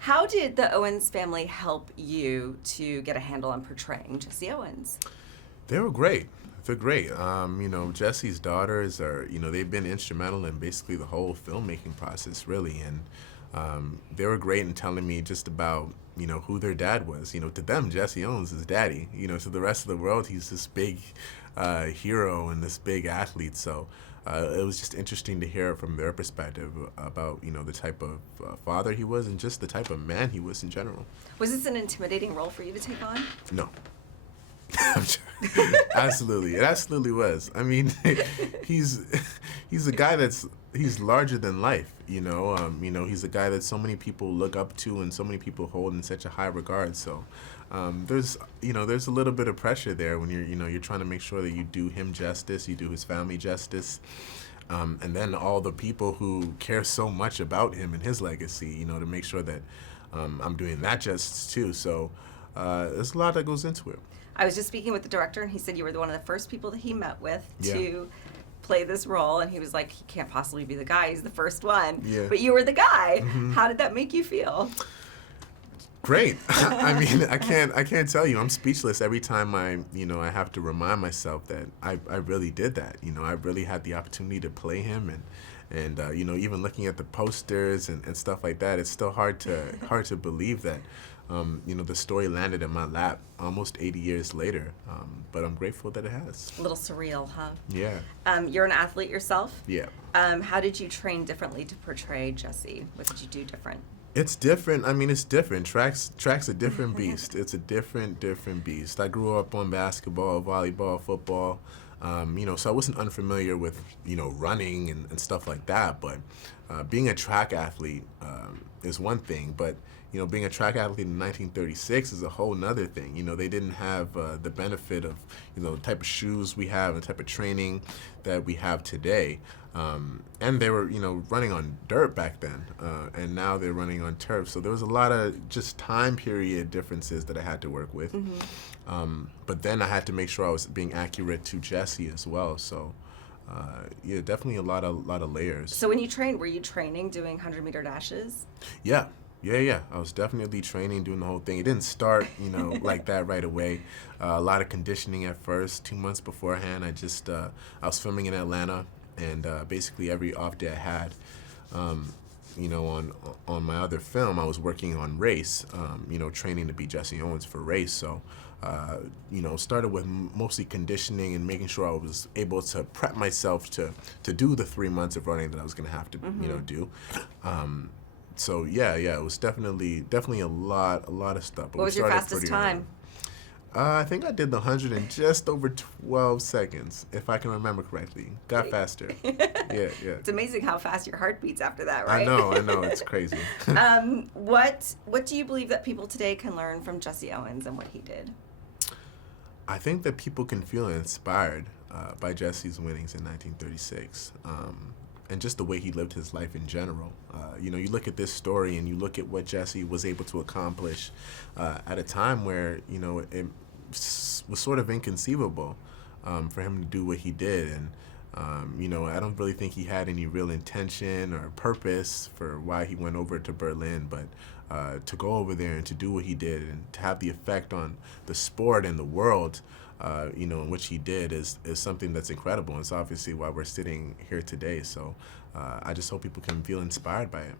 How did the Owens family help you to get a handle on portraying Jesse Owens? They were great. They're great. Jesse's daughters are, they've been instrumental in basically the whole filmmaking process, really. And they were great in telling me just about, who their dad was. To them, Jesse Owens is daddy. To the rest of the world, he's this big hero and this big athlete. So it was just interesting to hear from their perspective about, the type of father he was and just the type of man he was in general. Was this an intimidating role for you to take on? No. Absolutely, it absolutely was. I mean, he's a guy he's larger than life. He's a guy that so many people look up to and so many people hold in such a high regard. So there's a little bit of pressure there when you're trying to make sure that you do him justice, you do his family justice. And then all the people who care so much about him and his legacy, to make sure that I'm doing that justice too. So there's a lot that goes into it. I was just speaking with the director, and he said you were one of the first people that he met with Yeah. to play this role, and he was like, he can't possibly be the guy. He's the first one. Yeah. But you were the guy. Mm-hmm. How did that make you feel? Great. I mean, I can't tell you. I'm speechless every time I have to remind myself that I really did that. I really had the opportunity to play him, and even looking at the posters and stuff like that, it's still hard to believe that the story landed in my lap almost 80 years later. But I'm grateful that it has. A little surreal, huh? Yeah. You're an athlete yourself. Yeah. How did you train differently to portray Jesse? What did you do different? It's different. I mean, it's different. Track's a different beast. It's a different beast. I grew up on basketball, volleyball, football, so I wasn't unfamiliar with, running and stuff like that. But being a track athlete is one thing, but, being a track athlete in 1936 is a whole nother thing. They didn't have the benefit of, the type of shoes we have and the type of training that we have today. And they were, running on dirt back then, and now they're running on turf. So there was a lot of just time period differences that I had to work with. Mm-hmm. But then I had to make sure I was being accurate to Jesse as well. So definitely a lot of layers. So when you trained, were you training doing 100-meter dashes? Yeah. I was definitely training, doing the whole thing. It didn't start, like that right away. A lot of conditioning at first. 2 months beforehand, I was filming in Atlanta, and basically every off day I had, on my other film, I was working on race, training to be Jesse Owens for race. So, started with mostly conditioning and making sure I was able to prep myself to do the 3 months of running that I was going to have to, do. So it was definitely a lot of stuff. But what was your fastest time? I think I did the 100 in just over 12 seconds, if I can remember correctly. Got faster. Yeah. It's amazing how fast your heart beats after that, right? I know, it's crazy. What do you believe that people today can learn from Jesse Owens and what he did? I think that people can feel inspired by Jesse's winnings in 1936. And just the way he lived his life in general. You look at this story and you look at what Jesse was able to accomplish at a time where, it was sort of inconceivable for him to do what he did. And, I don't really think he had any real intention or purpose for why he went over to Berlin, but to go over there and to do what he did and to have the effect on the sport and the world, in which he did is something that's incredible. And it's obviously why we're sitting here today. So I just hope people can feel inspired by it.